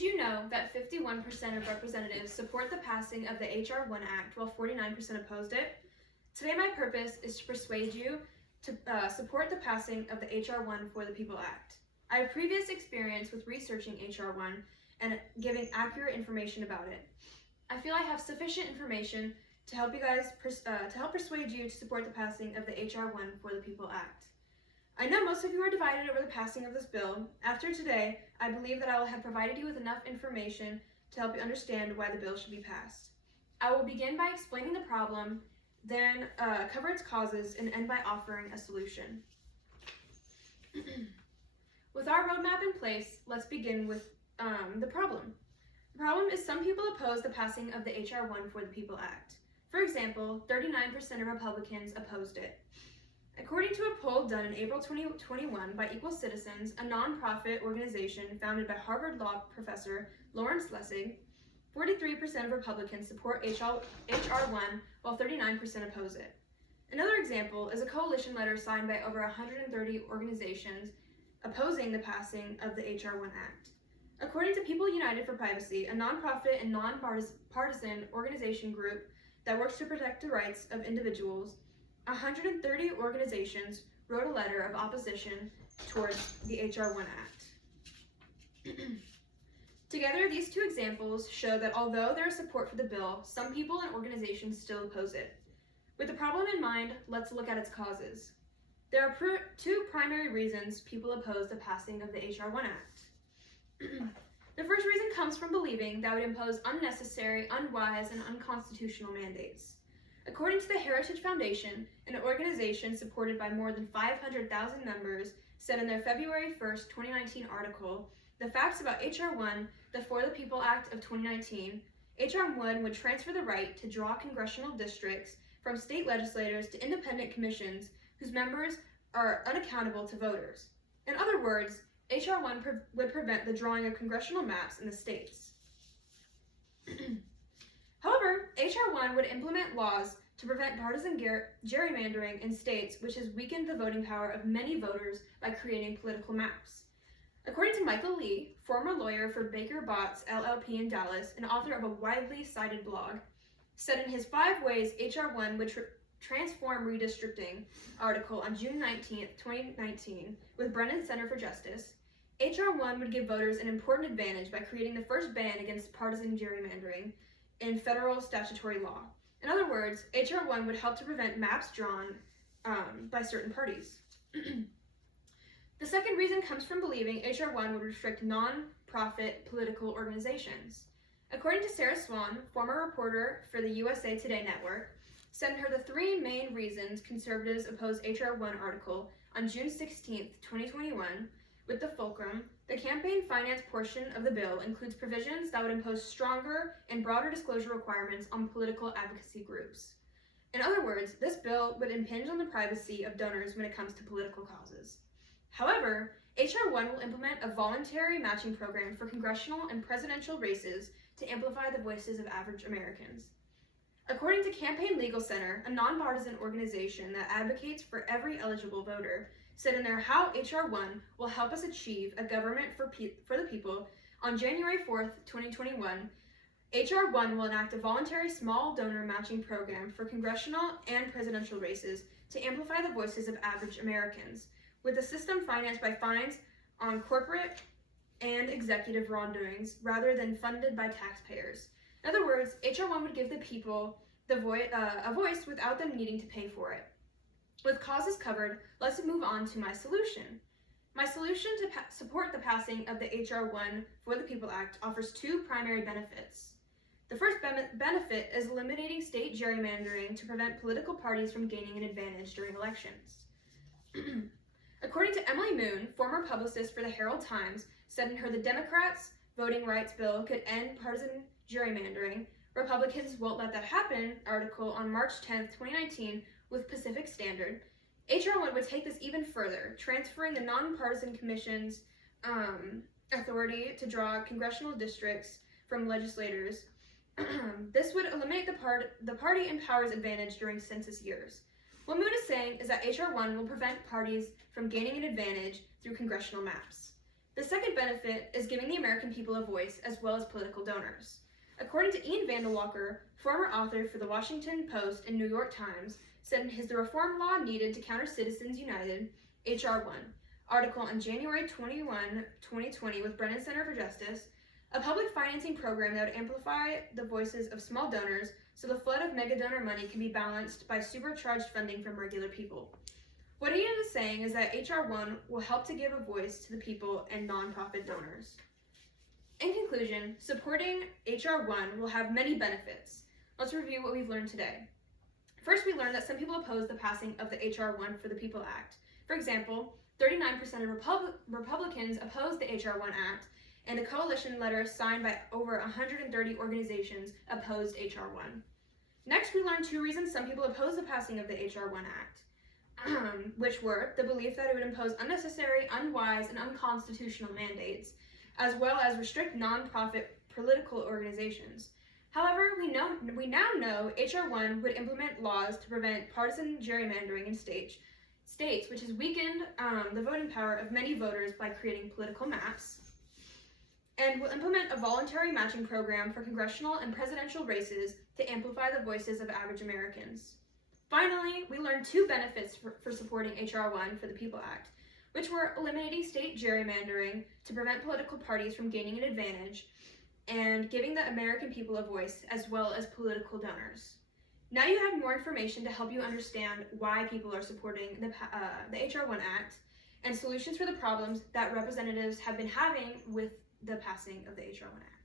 Did you know that 51% of representatives support the passing of the H.R. 1 Act while 49% opposed it? Today my purpose is to persuade you to support the passing of the H.R. 1 for the People Act. I have previous experience with researching H.R. 1 and giving accurate information about it. I feel I have sufficient information to help you guys persuade you to support the passing of the H.R. 1 for the People Act. I know most of you are divided over the passing of this bill. After today, I believe that I will have provided you with enough information to help you understand why the bill should be passed. I will begin by explaining the problem, then cover its causes, and end by offering a solution. With our roadmap in place, let's begin with the problem. The problem is some people oppose the passing of the H.R. 1 for the People Act. For example, 39% of Republicans opposed it. According to a poll done in April 2021 by Equal Citizens, a nonprofit organization founded by Harvard Law professor Lawrence Lessig, 43% of Republicans support H.R. 1 while 39% oppose it. Another example is a coalition letter signed by over 130 organizations opposing the passing of the H.R. 1 Act. According to People United for Privacy, a nonprofit and nonpartisan organization group that works to protect the rights of individuals, 130 organizations wrote a letter of opposition towards the H.R. 1 Act. Together, these two examples show that although there is support for the bill, some people and organizations still oppose it. With the problem in mind, let's look at its causes. There are two primary reasons people oppose the passing of the H.R. 1 Act. The first reason comes from believing that it would impose unnecessary, unwise, and unconstitutional mandates. According to the Heritage Foundation, an organization supported by more than 500,000 members, said in their February 1st, 2019 article, "The facts about H.R. 1, the For the People Act of 2019, H.R. 1 would transfer the right to draw congressional districts from state legislators to independent commissions whose members are unaccountable to voters. In other words, H.R. 1 would prevent the drawing of congressional maps in the states." However, H.R. 1 would implement laws to prevent partisan gerrymandering in states, which has weakened the voting power of many voters by creating political maps. According to Michael Lee, former lawyer for Baker Botts LLP in Dallas and author of a widely cited blog, said in his 5 Ways H.R. 1 would transform redistricting article on June 19, 2019, with Brennan Center for Justice, H.R. 1 would give voters an important advantage by creating the first ban against partisan gerrymandering in federal statutory law. In other words, H.R. 1 would help to prevent maps drawn by certain parties. The second reason comes from believing H.R. 1 would restrict non-profit political organizations. According to Sarah Swan, former reporter for the USA Today network, sent her the 3 main reasons conservatives oppose H.R. 1 article on June 16, 2021, with the fulcrum, the campaign finance portion of the bill includes provisions that would impose stronger and broader disclosure requirements on political advocacy groups. In other words, this bill would impinge on the privacy of donors when it comes to political causes. However, H.R. 1 will implement a voluntary matching program for congressional and presidential races to amplify the voices of average Americans. According to Campaign Legal Center, a nonpartisan organization that advocates for every eligible voter, said in their How H.R. 1 Will Help Us Achieve a Government for the People, on January 4th, 2021, H.R. 1 will enact a voluntary small donor matching program for congressional and presidential races to amplify the voices of average Americans, with the system financed by fines on corporate and executive wrongdoings rather than funded by taxpayers. In other words, H.R. 1 would give the people a voice without them needing to pay for it. With causes covered, let's move on to my solution. My solution to support the passing of the H.R. 1 for the People Act offers 2 primary benefits. The first benefit is eliminating state gerrymandering to prevent political parties from gaining an advantage during elections. According to Emily Moon, former publicist for the Herald Times, said in her The Democrats' Voting Rights Bill Could End Partisan Gerrymandering, Republicans Won't Let That Happen article on March 10, 2019, with Pacific Standard, H.R. 1 would take this even further, transferring the nonpartisan commission's authority to draw congressional districts from legislators. This would eliminate the party in power's advantage during census years. What Moon is saying is that H.R. 1 will prevent parties from gaining an advantage through congressional maps. The second benefit is giving the American people a voice as well as political donors. According to Ian Vandelwalker, former author for the Washington Post and New York Times, said in his The Reform Law Needed to Counter Citizens United, H.R. 1, article on January 21, 2020 with Brennan Center for Justice, a public financing program that would amplify the voices of small donors so the flood of mega donor money can be balanced by supercharged funding from regular people. What Ian is saying is that H.R. 1 will help to give a voice to the people and nonprofit donors. In conclusion, supporting H.R. 1 will have many benefits. Let's review what we've learned today. First, we learned that some people oppose the passing of the H.R. 1 for the People Act. For example, 39% of Republicans opposed the H.R. 1 Act, and a coalition letter signed by over 130 organizations opposed H.R. 1. Next, we learned 2 reasons some people oppose the passing of the H.R. 1 Act, which were the belief that it would impose unnecessary, unwise, and unconstitutional mandates, as well as restrict nonprofit political organizations. However, we now know H.R. 1 would implement laws to prevent partisan gerrymandering in states, which has weakened the voting power of many voters by creating political maps, and will implement a voluntary matching program for congressional and presidential races to amplify the voices of average Americans. Finally, we learned 2 benefits for supporting H.R. 1 for the People Act, which were eliminating state gerrymandering to prevent political parties from gaining an advantage, and giving the American people a voice as well as political donors. Now you have more information to help you understand why people are supporting the H.R. 1 Act and solutions for the problems that representatives have been having with the passing of the H.R. 1 Act.